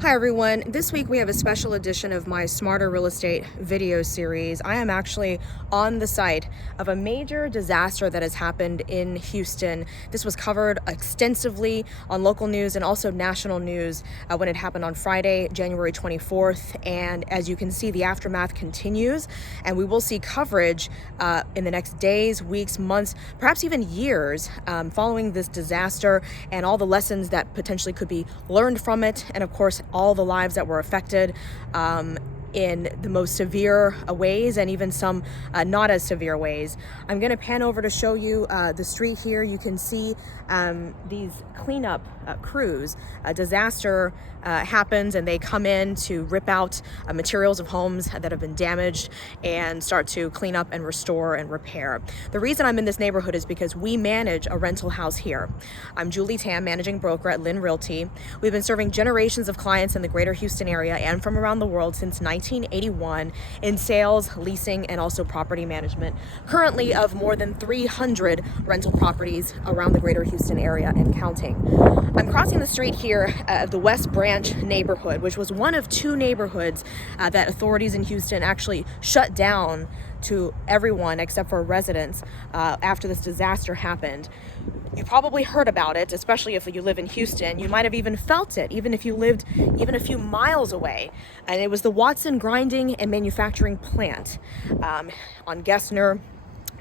Hi everyone, this week we have a special edition of my Smarter Real Estate video series. I am actually on the site of a major disaster that has happened in Houston. This was covered extensively on local news and also national news when it happened on Friday, January 24th. And as you can see, the aftermath continues, and we will see coverage in the next days, weeks, months, perhaps even years following this disaster, and all the lessons that potentially could be learned from it, and of course all the lives that were affected in the most severe ways, and even some not as severe ways. I'm going to pan over to show you the street here. You can see these cleanup crews. A disaster happens and they come in to rip out materials of homes that have been damaged and start to clean up and restore and repair. The reason I'm in this neighborhood is because we manage a rental house here. I'm Julie Tam, managing broker at Lynn Realty. We've been serving generations of clients in the greater Houston area and from around the world since 1981 in sales, leasing, and also property management. Currently of more than 300 rental properties around the greater Houston area and counting. I'm crossing the street here of the Westbranch neighborhood, which was one of two neighborhoods that authorities in Houston actually shut down to everyone except for residents after this disaster happened. You probably heard about it, especially if you live in Houston. You might have even felt it, even if you lived even a few miles away. And it was the Watson Grinding and Manufacturing Plant on Gessner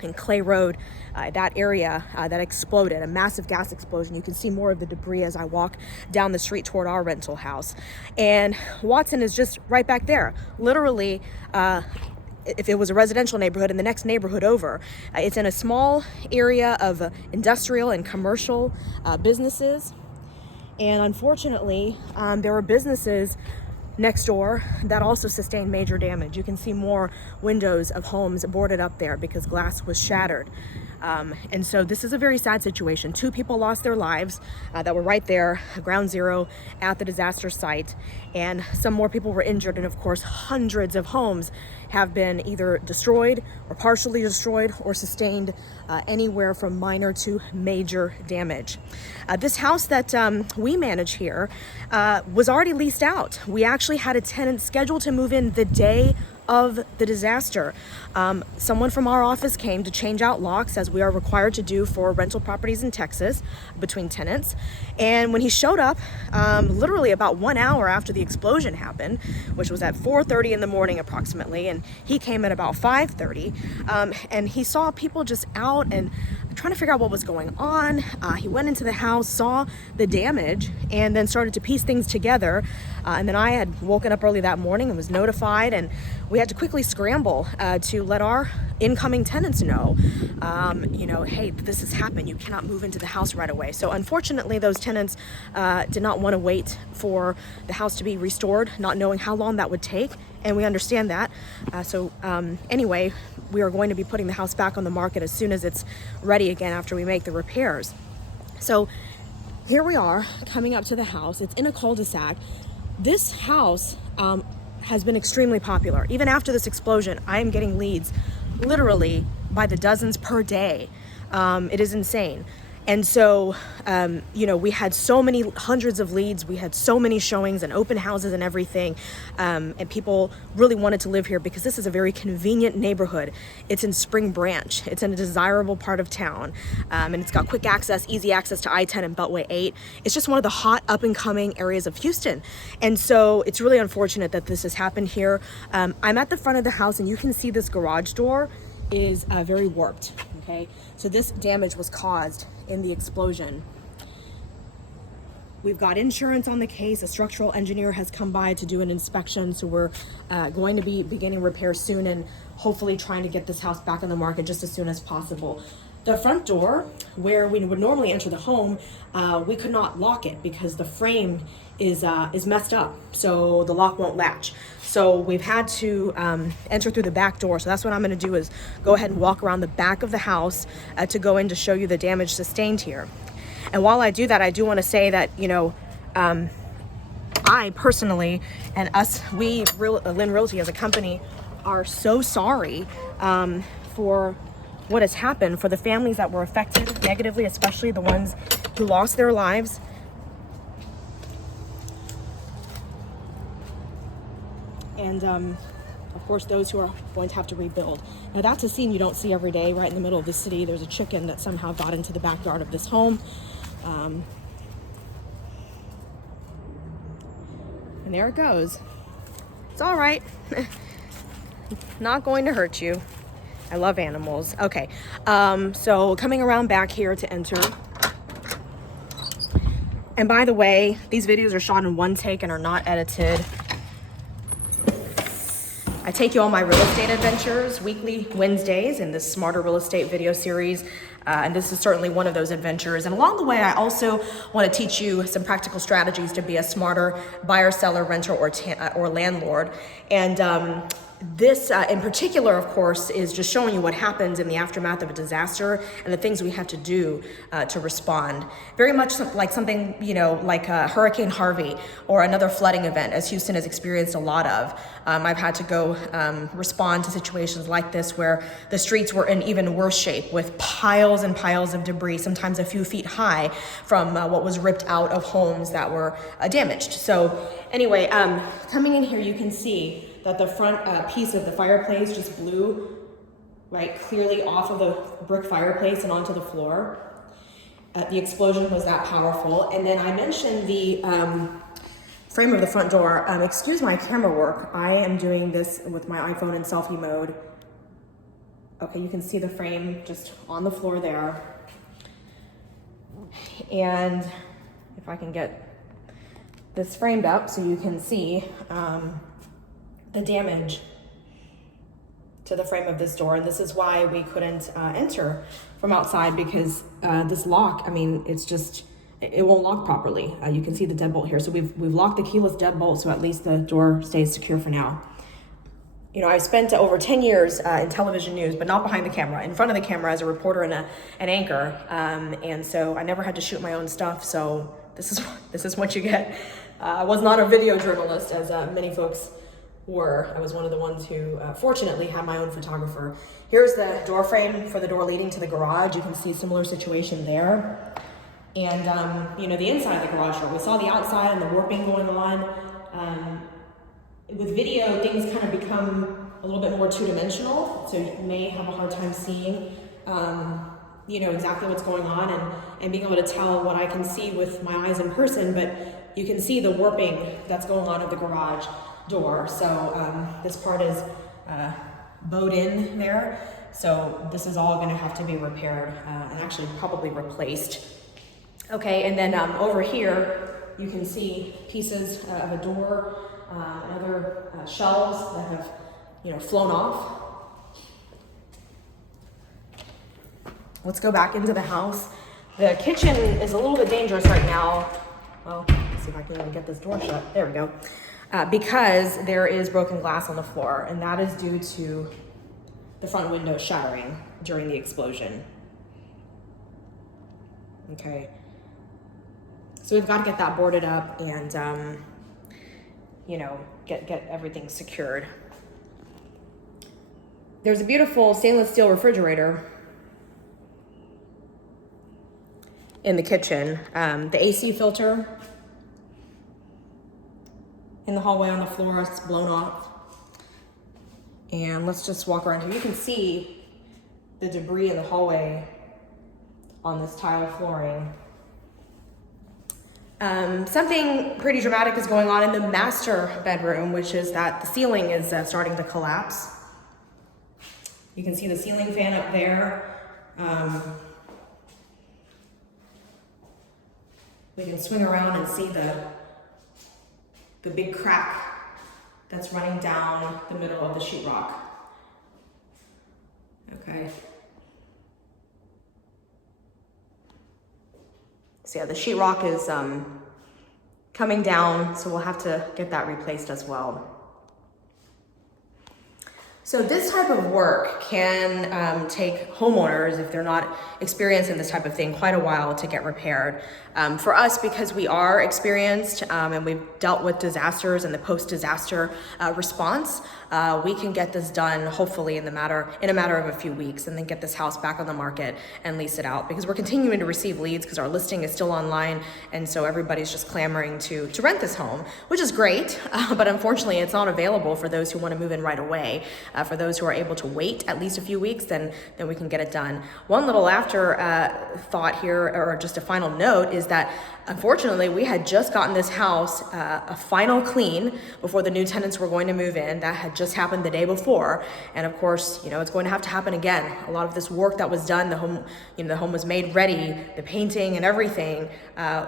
and Clay Road, that area that exploded, a massive gas explosion. You can see more of the debris as I walk down the street toward our rental house. And Watson is just right back there, literally. If it was a residential neighborhood, in the next neighborhood over. It's in a small area of industrial and commercial businesses. And unfortunately, there were businesses next door that also sustained major damage. You can see more windows of homes boarded up there because glass was shattered. And so this is a very sad situation. Two people lost their lives that were right there, ground zero at the disaster site, and some more people were injured. And of course, hundreds of homes have been either destroyed or partially destroyed or sustained anywhere from minor to major damage. This house that we manage here was already leased out. We actually had a tenant scheduled to move in the day of the disaster. Someone from our office came to change out locks, as we are required to do for rental properties in Texas between tenants. And when he showed up, literally about 1 hour after the explosion happened, which was at 4:30 in the morning approximately, and he came at about 5:30, and he saw people just out and trying to figure out what was going on. He went into the house, saw the damage, and then started to piece things together. And then I had woken up early that morning and was notified, and we had to quickly scramble to let our incoming tenants know, hey, this has happened. You cannot move into the house right away. So unfortunately, those tenants did not want to wait for the house to be restored, not knowing how long that would take. And we understand that. Anyway, we are going to be putting the house back on the market as soon as it's ready again after we make the repairs. So here we are coming up to the house. It's in a cul-de-sac. This house has been extremely popular. Even after this explosion, I am getting leads literally by the dozens per day. It is insane. And so, we had so many hundreds of leads. We had so many showings and open houses and everything. And people really wanted to live here because this is a very convenient neighborhood. It's in Spring Branch. It's in a desirable part of town. And it's got quick access, easy access to I-10 and Beltway 8. It's just one of the hot up and coming areas of Houston. And so it's really unfortunate that this has happened here. I'm at the front of the house, and you can see this garage door is very warped. Okay, so this damage was caused in the explosion. We've got insurance on the case. A structural engineer has come by to do an inspection, so we're going to be beginning repairs soon and hopefully trying to get this house back on the market just as soon as possible. The front door, where we would normally enter the home, we could not lock it because the frame is messed up, so the lock won't latch. So we've had to enter through the back door. So that's what I'm going to do, is go ahead and walk around the back of the house to go in to show you the damage sustained here. And while I do that, I do want to say that, I personally and Lynn Realty as a company are so sorry for what has happened, for the families that were affected negatively, especially the ones who lost their lives. And of course, those who are going to have to rebuild. Now that's a scene you don't see every day. Right in the middle of the city, there's a chicken that somehow got into the backyard of this home. And there it goes. It's all right. Not going to hurt you. I love animals. Okay, so coming around back here to enter. And by the way, these videos are shot in one take and are not edited. I take you on my real estate adventures weekly Wednesdays in this Smarter Real Estate video series. And this is certainly one of those adventures. And along the way, I also want to teach you some practical strategies to be a smarter buyer, seller, renter, or landlord. And this in particular, of course, is just showing you what happens in the aftermath of a disaster and the things we have to do to respond. Very much like something, like Hurricane Harvey or another flooding event, as Houston has experienced a lot of. I've had to go respond to situations like this where the streets were in even worse shape with piles and piles of debris, sometimes a few feet high, from what was ripped out of homes that were damaged. So anyway, coming in here, you can see that the front piece of the fireplace just blew right clearly off of the brick fireplace and onto the floor. The explosion was that powerful. And then I mentioned the frame of the front door. Excuse my camera work. I am doing this with my iPhone in selfie mode. Okay, you can see the frame just on the floor there. And if I can get this framed up so you can see the damage to the frame of this door. And this is why we couldn't enter from outside, because this lock, it won't lock properly. You can see the deadbolt here. So we've locked the keyless deadbolt, so at least the door stays secure for now. I spent over 10 years in television news, but not behind the camera, in front of the camera as a reporter and an anchor. And so I never had to shoot my own stuff. So this is what you get. I was not a video journalist, as many folks were. I was one of the ones who fortunately had my own photographer. Here's the door frame for the door leading to the garage. You can see a similar situation there. And the inside of the garage door, we saw the outside and the warping going on. With video, things kind of become a little bit more two-dimensional, so you may have a hard time seeing exactly what's going on and being able to tell what I can see with my eyes in person, but you can see the warping that's going on at the garage door. So this part is bowed in there, so this is all going to have to be repaired and actually probably replaced. Okay, and then over here you can see pieces of a door and other shelves that have flown off. Let's go back into the house. The kitchen is a little bit dangerous right now. Well, let's see if I can even get this door shut. There we go. Because there is broken glass on the floor, and that is due to the front window shattering during the explosion. Okay. So we've got to get that boarded up and, get everything secured. There's a beautiful stainless steel refrigerator in the kitchen. The AC filter in the hallway on the floor, it's blown off. And let's just walk around here. You can see the debris in the hallway on this tile flooring. Something pretty dramatic is going on in the master bedroom, which is that the ceiling is starting to collapse. You can see the ceiling fan up there. We can swing around and see the big crack that's running down the middle of the sheetrock. Okay. So yeah, the sheetrock is coming down, so we'll have to get that replaced as well. So this type of work can take homeowners, if they're not experienced in this type of thing, quite a while to get repaired. For us, because we are experienced and we've dealt with disasters and the post-disaster response, we can get this done hopefully in a matter of a few weeks, and then get this house back on the market and lease it out, because we're continuing to receive leads because our listing is still online, and so everybody's just clamoring to rent this home, which is great, but unfortunately it's not available for those who want to move in right away. For those who are able to wait at least a few weeks, then we can get it done. One little after thought here, or just a final note, is that unfortunately we had just gotten this house a final clean before the new tenants were going to move in. That had just happened the day before, and of course, it's going to have to happen again. A lot of this work that was done, the home was made ready, the painting and everything,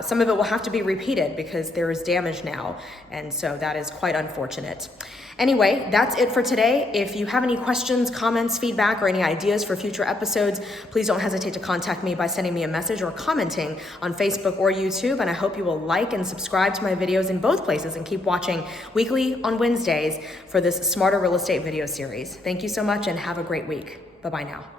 some of it will have to be repeated because there is damage now, and so that is quite unfortunate. Anyway, that's it for today. If you have any questions, comments, feedback, or any ideas for future episodes, please don't hesitate to contact me by sending me a message or commenting on Facebook or YouTube. And I hope you will like and subscribe to my videos in both places, and keep watching weekly on Wednesdays for this Smarter Real Estate video series. Thank you so much and have a great week. Bye-bye now.